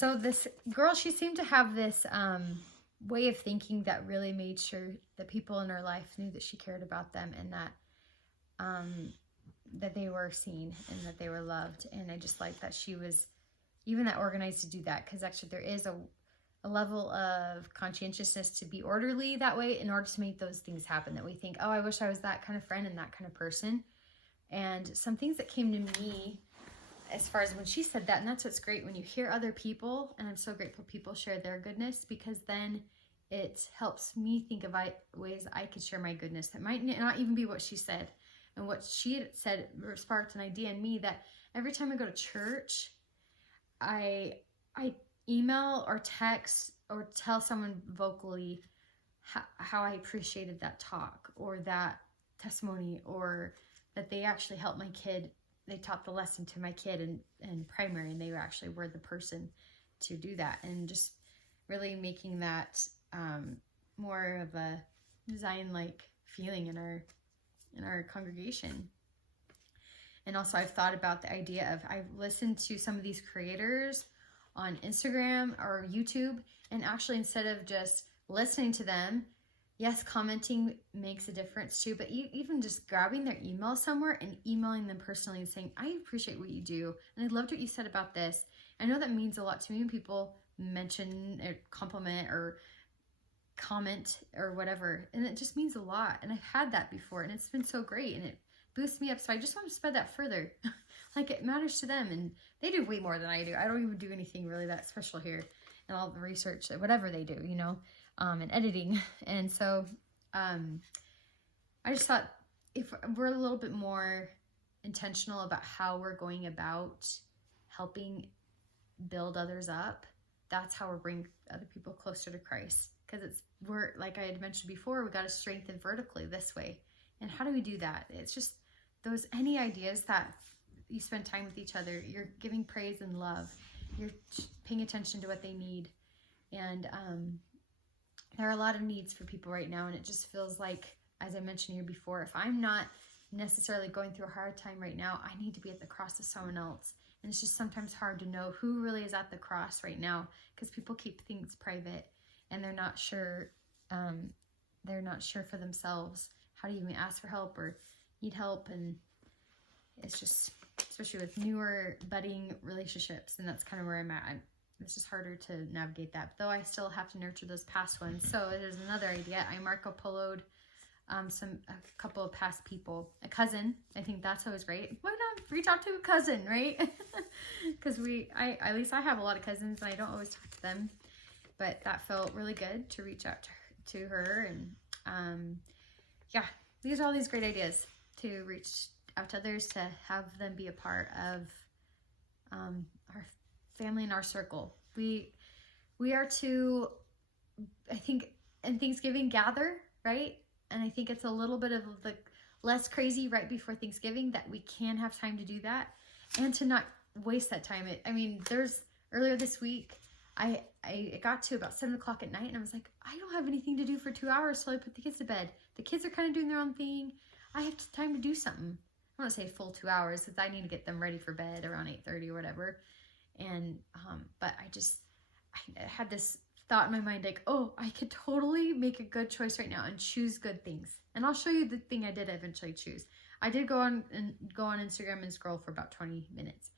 So this girl, she seemed to have this way of thinking that really made sure that people in her life knew that she cared about them, and that they were seen and that they were loved. And I just like that she was even that organized to do that, because actually there is a level of conscientiousness to be orderly that way in order to make those things happen, that we think, oh, I wish I was that kind of friend and that kind of person. And some things that came to me as far as when she said that, and that's what's great when you hear other people, and I'm so grateful people share their goodness, because then it helps me think of ways I could share my goodness that might not even be what she said. And what she had said sparked an idea in me that every time I go to church, I email or text or tell someone vocally how I appreciated that talk or that testimony, or that they actually helped my kid. They taught the lesson to my kid in primary, and they actually were the person to do that, and just really making that more of a Zion-like feeling in our congregation. And also I've thought about the idea of, I've listened to some of these creators on Instagram or YouTube, and actually instead of just listening to them, yes, commenting makes a difference too, but even just grabbing their email somewhere and emailing them personally and saying, I appreciate what you do, and I loved what you said about this. I know that means a lot to me when people mention or compliment or comment or whatever, and it just means a lot. And I've had that before, and it's been so great, and it boosts me up. So I just want to spread that further. Like, it matters to them, and they do way more than I do. I don't even do anything really that special here, and all the research, whatever they do, you know, and editing. And so I just thought, if we're a little bit more intentional about how we're going about helping build others up, that's how we're bringing other people closer to Christ. Because we're, like I had mentioned before, we got to strengthen vertically this way. And how do we do that? It's just any ideas that you spend time with each other, you're giving praise and love, you're paying attention to what they need. And there are a lot of needs for people right now, and it just feels like, as I mentioned here before, if I'm not necessarily going through a hard time right now, I need to be at the cross of someone else. And it's just sometimes hard to know who really is at the cross right now, because people keep things private, and they're not sure for themselves how to even ask for help or need help. And it's just, especially with newer budding relationships, and that's kind of where I'm at. It's just harder to navigate that, though I still have to nurture those past ones. So there's another idea. I Marco Polo'd a couple of past people. A cousin, I think that's always great. Why not reach out to a cousin, right? Because at least I have a lot of cousins, and I don't always talk to them, but that felt really good to reach out to her. And yeah, these are all these great ideas to reach out to others, to have them be a part of our family and our circle. We are to, I think, in Thanksgiving, gather, right? And I think it's a little bit of the less crazy right before Thanksgiving, that we can have time to do that and to not waste that time. Earlier this week, I got to about 7 o'clock at night, and I was like, I don't have anything to do for 2 hours till I put the kids to bed. The kids are kind of doing their own thing. I have time to do something. I want to say full 2 hours, because I need to get them ready for bed around 8:30 or whatever. And but I had this thought in my mind, like, oh, I could totally make a good choice right now and choose good things. And I'll show you the thing I did eventually choose. I did go on Instagram and scroll for about 20 minutes.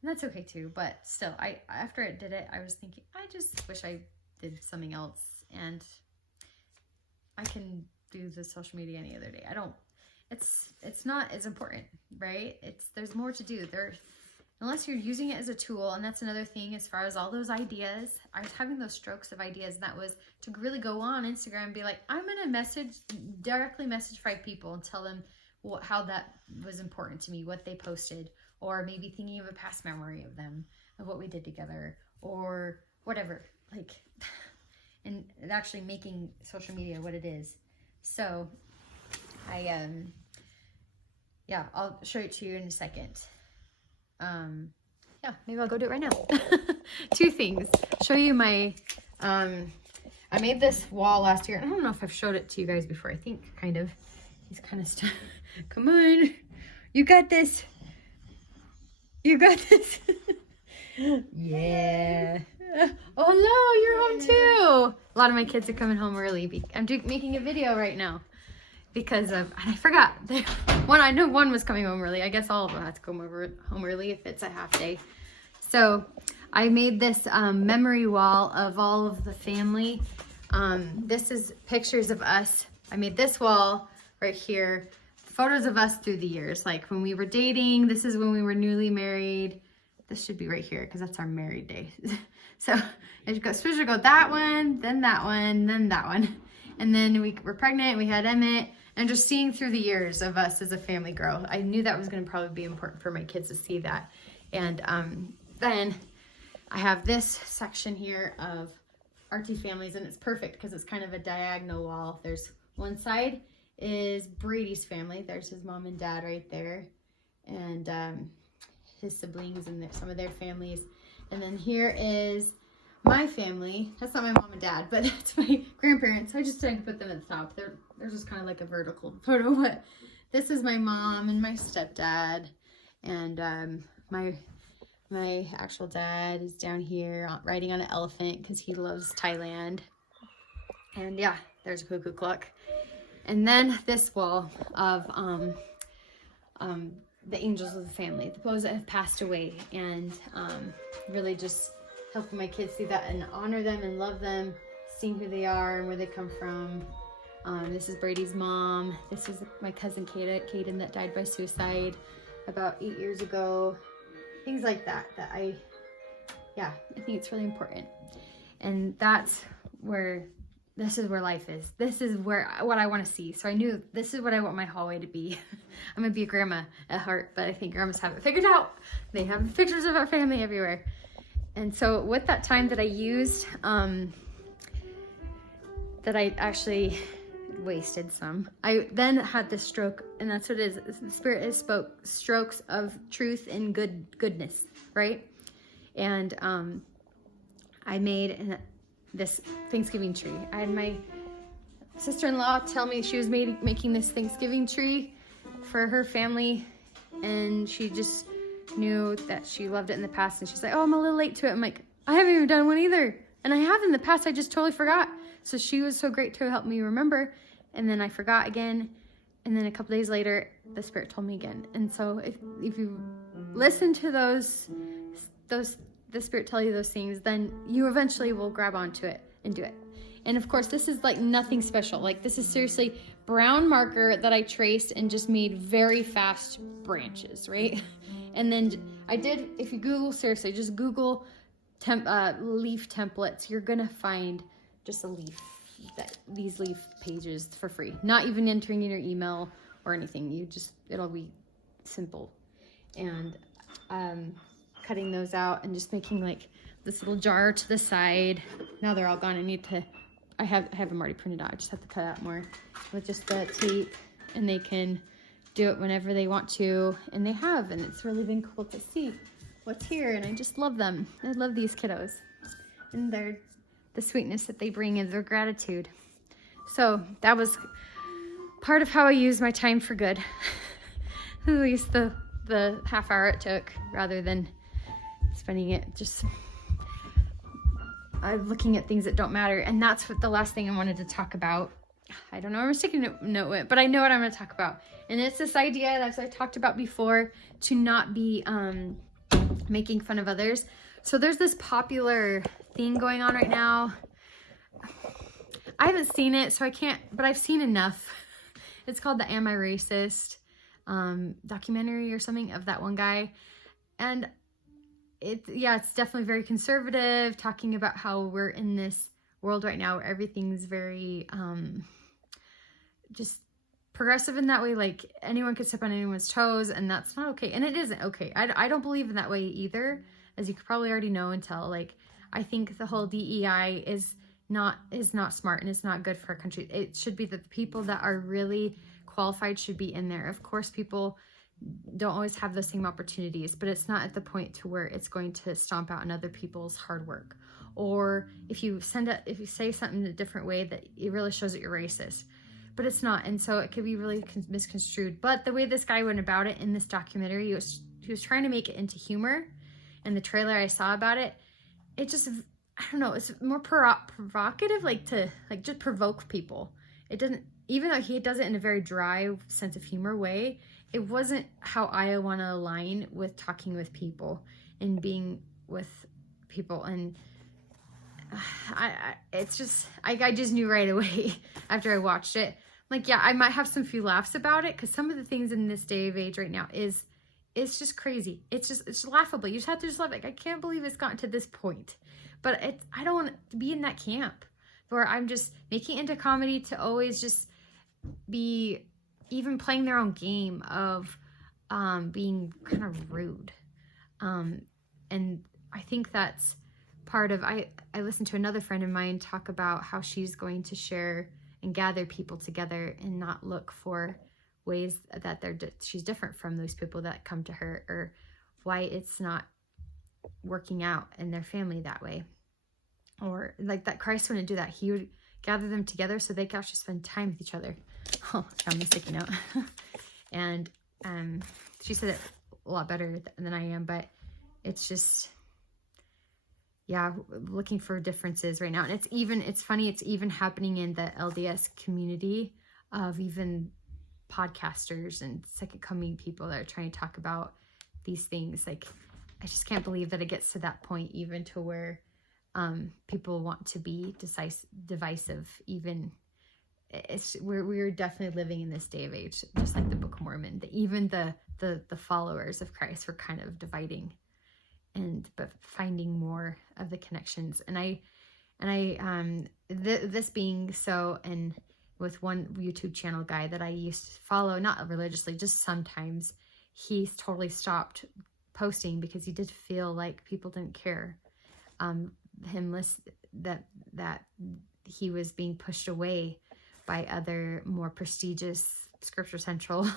And that's okay too, but still, after I did it, I was thinking, I just wish I did something else, and I can do the social media any other day. It's not as important, right? There's more to do. Unless you're using it as a tool. And that's another thing, as far as all those ideas. I was having those strokes of ideas, and that was to really go on Instagram and be like, I'm going to directly message 5 people and tell them how that was important to me, what they posted, or maybe thinking of a past memory of them, of what we did together, or whatever, like, and actually making social media what it is. So yeah, I'll show it to you in a second. Yeah, maybe I'll go do it right now. 2 things. Show you my, I made this wall last year. I don't know if I've showed it to you guys before. I think kind of. He's kind of stuck. Come on. You got this. You got this. Yeah. Oh, hello, you're home too. A lot of my kids are coming home early. I'm making a video right now because of, and I forgot. I know one was coming home early. I guess all of them have to come home early if it's a half day. So I made this memory wall of all of the family. This is pictures of us. I made this wall right here. Photos of us through the years, like when we were dating. This is when we were newly married. This should be right here because that's our married day. So it's supposed to go that one, then that one, then that one. And then we were pregnant, we had Emmett, and just seeing through the years of us as a family grow. I knew that was gonna probably be important for my kids to see that. And then I have this section here of our two families, and it's perfect because it's kind of a diagonal wall. There's one side is Brady's family. There's his mom and dad right there. And his siblings and some of their families. And then here is my family. That's not my mom and dad, but that's my grandparents. I just tried to put them at the top. They're just kind of like a vertical photo, but this is my mom and my stepdad. And my actual dad is down here riding on an elephant because he loves Thailand. And yeah, there's a cuckoo clock. And then this wall of the angels of the family, those that have passed away, and really just helping my kids see that and honor them and love them, seeing who they are and where they come from. This is Brady's mom. This is my cousin Kaden that died by suicide about 8 years ago. Things like that, I think it's really important. And this is where life is. This is what I want to see. So I knew this is what I want my hallway to be. I'm gonna be a grandma at heart, but I think grandmas have it figured out. They have pictures of our family everywhere. And so with that time that I used, that I actually wasted some, I then had this stroke, and that's what it is. The Spirit has spoke strokes of truth and goodness, right? And I made this Thanksgiving tree. I had my sister-in-law tell me she was making this Thanksgiving tree for her family, and she just knew that she loved it in the past, and she's like, oh, I'm a little late to it. I'm like, I haven't even done one either. And I have in the past, I just totally forgot. So she was so great to help me remember, and then I forgot again, and then a couple days later, the Spirit told me again. And so if you listen to the Spirit tell you those things, then you eventually will grab onto it and do it. And of course, this is like nothing special. Like, this is seriously brown marker that I traced and just made very fast branches, right? And then I did, if you Google, seriously, just Google leaf templates, you're gonna find just a leaf, these leaf pages for free. Not even entering in your email or anything. It'll be simple. And cutting those out and just making like this little jar to the side. Now they're all gone. I have them already printed out. I just have to cut out more with just the tape, and they can do it whenever they want to, and they have, and it's really been cool to see what's here, and I just love them. I love these kiddos and the sweetness that they bring and their gratitude. So that was part of how I use my time for good. At least the half hour it took, rather than spending it just looking at things that don't matter. And that's what the last thing I wanted to talk about. I don't know where I'm sticking a note, but I know what I'm going to talk about. And it's this idea, as I talked about before, to not be making fun of others. So there's this popular thing going on right now. I haven't seen it, so I can't, but I've seen enough. It's called the Am I Racist documentary or something of that one guy. And it's definitely very conservative, talking about how we're in this world right now where everything's very just progressive in that way. Like, anyone could step on anyone's toes, and that's not okay. And it isn't okay. I don't believe in that way either, as you could probably already know and tell. Like, I think the whole DEI is not smart, and it's not good for our country. It should be that the people that are really qualified should be in there. Of course, people don't always have the same opportunities, but it's not at the point to where it's going to stomp out on other people's hard work. Or if you say something in a different way, that it really shows that you're racist, but it's not. And so it could be really misconstrued. But the way this guy went about it in this documentary, he was trying to make it into humor. And the trailer I saw about it, I don't know, it's more provocative, like to like just provoke people. It doesn't, even though he does it in a very dry sense of humor way, it wasn't how I want to align with talking with people and being with people. And it's just, I just knew right away after I watched it. Like, yeah, I might have some few laughs about it because some of the things in this day of age right now is, it's just crazy. It's laughable. You just have to just laugh. Like, I can't believe it's gotten to this point. But I don't want to be in that camp where I'm just making into comedy to always just be even playing their own game of being kind of rude. And I think that's part of, I listened to another friend of mine talk about how she's going to share and gather people together and not look for ways that she's different from those people that come to her, or why it's not working out in their family that way. Or like that Christ wouldn't do that. He would gather them together so they could actually spend time with each other. Oh, I'm a sticky note. And she said it a lot better than I am, but it's just, yeah, looking for differences right now. And it's funny, it's even happening in the LDS community of even podcasters and second coming people that are trying to talk about these things. Like, I just can't believe that it gets to that point, even to where people want to be divisive. Even we're definitely living in this day of age, just like the Book of Mormon. Even the followers of Christ were kind of dividing, but finding more of the connections. This being so, and with one YouTube channel guy that I used to follow, not religiously, just sometimes, he totally stopped posting because he did feel like people didn't care. That he was being pushed away by other more prestigious Scripture Central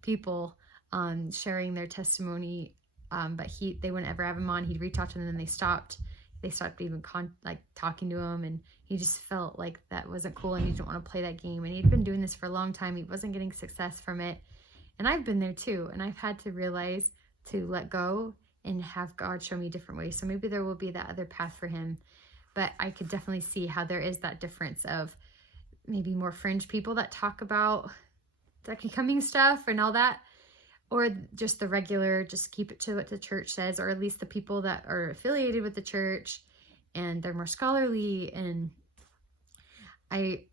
people sharing their testimony, but they wouldn't ever have him on. He'd reach out to them and they stopped even talking to him, and he just felt like that wasn't cool and he didn't want to play that game. And he'd been doing this for a long time. He wasn't getting success from it, and I've been there too, and I've had to realize to let go and have God show me different ways. So maybe there will be that other path for him. But I could definitely see how there is that difference of maybe more fringe people that talk about second coming stuff and all that, or just the regular, just keep it to what the church says, or at least the people that are affiliated with the church and they're more scholarly. And I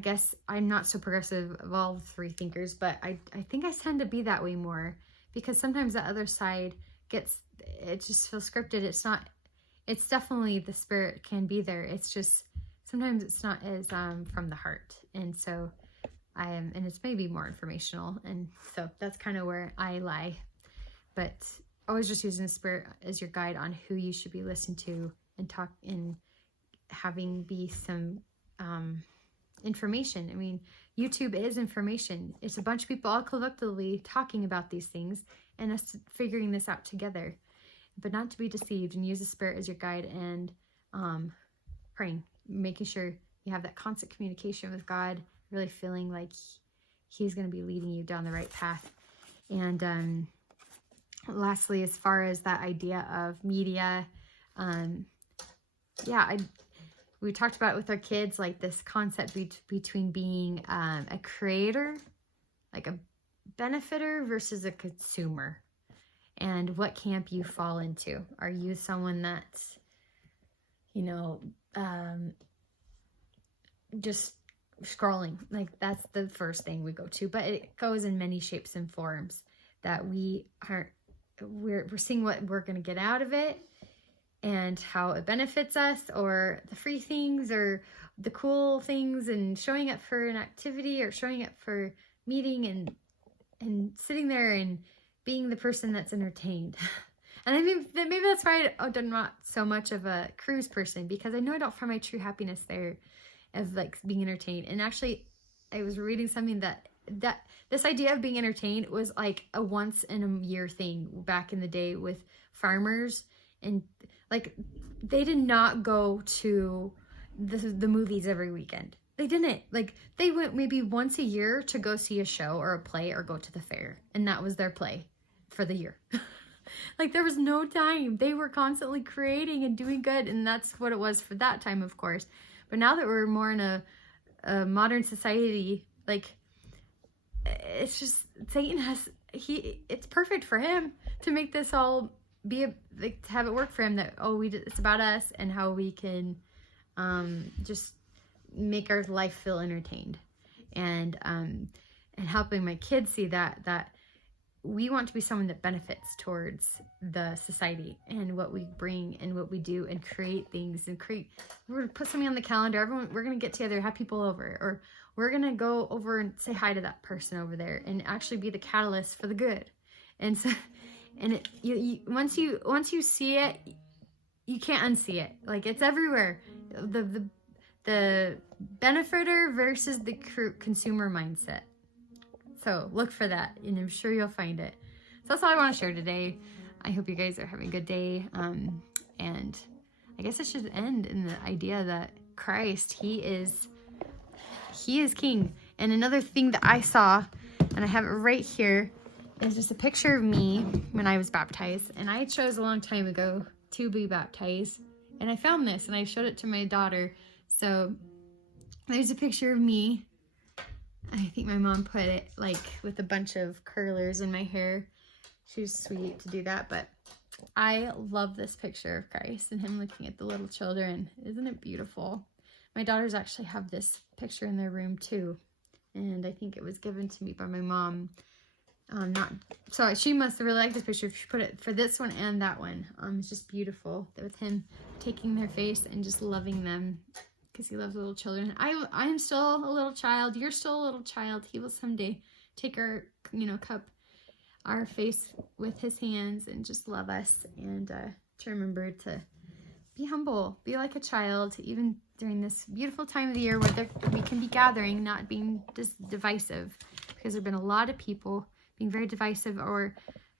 guess I'm not so progressive of all the three thinkers, but I think I tend to be that way more, because sometimes the other side it just feels scripted. It's definitely, the spirit can be there. It's just, sometimes it's not as from the heart. And so and it's maybe more informational. And so that's kind of where I lie, but always just using the spirit as your guide on who you should be listening to and talk, and having be some information. I mean, YouTube is information. It's a bunch of people all collectively talking about these things and us figuring this out together, but not to be deceived, and use the spirit as your guide, and praying, making sure you have that constant communication with God, really feeling like he's going to be leading you down the right path. And lastly, as far as that idea of media, we talked about it with our kids, like this concept between being a creator, like a benefitor, versus a consumer. And what camp you fall into. Are you someone that's, just scrolling? Like, that's the first thing we go to, but it goes in many shapes and forms, that we're seeing what we're going to get out of it and how it benefits us, or the free things or the cool things, and showing up for an activity or showing up for meeting and sitting there and being the person that's entertained. And I mean, maybe that's why I'm not so much of a cruise person, because I know I don't find my true happiness there of like being entertained. And actually, I was reading something that this idea of being entertained was like a once in a year thing back in the day with farmers, and like they did not go to the movies every weekend. They didn't. Like, they went maybe once a year to go see a show or a play or go to the fair, and that was their play for the year. Like there was no time. They were constantly creating and doing good, and that's what it was for that time, of course. But now that we're more in a modern society, like it's just Satan has it's perfect for him to make this all be like, to have it work for him, that it's about us and how we can just make our life feel entertained, and helping my kids see that we want to be someone that benefits towards the society and what we bring and what we do, and create things, and we're going to put something on the calendar. We're going to get together, have people over, or we're going to go over and say hi to that person over there and actually be the catalyst for the good. And so, and once you see it, you can't unsee it. Like it's everywhere. The benefiter versus the consumer mindset. So look for that, and I'm sure you'll find it. So that's all I want to share today. I hope you guys are having a good day. And I guess it should end in the idea that Christ, he is King. And another thing that I saw, and I have it right here, is just a picture of me when I was baptized. And I chose a long time ago to be baptized. And I found this, and I showed it to my daughter. So there's a picture of me. I think my mom put it like with a bunch of curlers in my hair. She was sweet to do that, but I love this picture of Christ and him looking at the little children. Isn't it beautiful? My daughters actually have this picture in their room too, and I think it was given to me by my mom. So she must have really liked this picture. She put it for this one and that one. It's just beautiful with him taking their face and just loving them, because he loves little children. I am still a little child. You're still a little child. He will someday take our, cup, our face with his hands and just love us, and to remember to be humble, be like a child, even during this beautiful time of the year where we can be gathering, not being just divisive, because there have been a lot of people being very divisive, or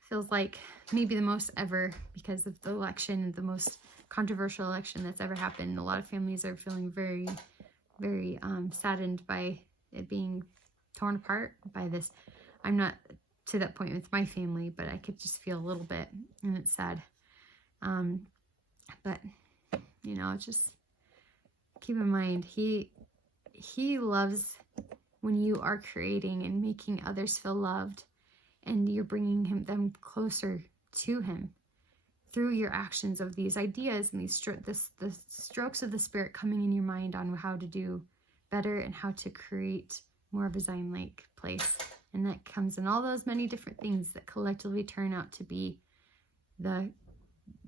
feels like maybe the most ever because of the election, and the most controversial election that's ever happened. A lot of families are feeling very, very saddened by it being torn apart by this. I'm not to that point with my family, but I could just feel a little bit, and it's sad. But just keep in mind, he loves when you are creating and making others feel loved, and you're bringing them closer to him through your actions of these ideas and the strokes of the Spirit coming in your mind on how to do better and how to create more of a Zion-like place. And that comes in all those many different things that collectively turn out to be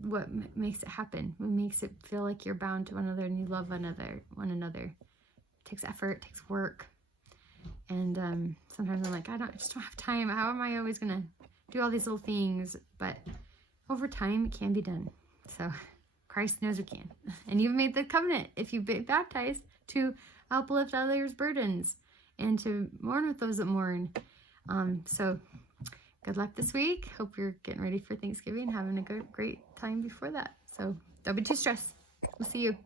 what makes it happen, what makes it feel like you're bound to one another and you love one another. It takes effort, it takes work. And sometimes I'm like, I just don't have time. How am I always going to do all these little things? But over time, it can be done. So Christ knows we can. And you've made the covenant, if you've been baptized, to help lift others' burdens and to mourn with those that mourn. So good luck this week. Hope you're getting ready for Thanksgiving and having a great time before that. So don't be too stressed. We'll see you.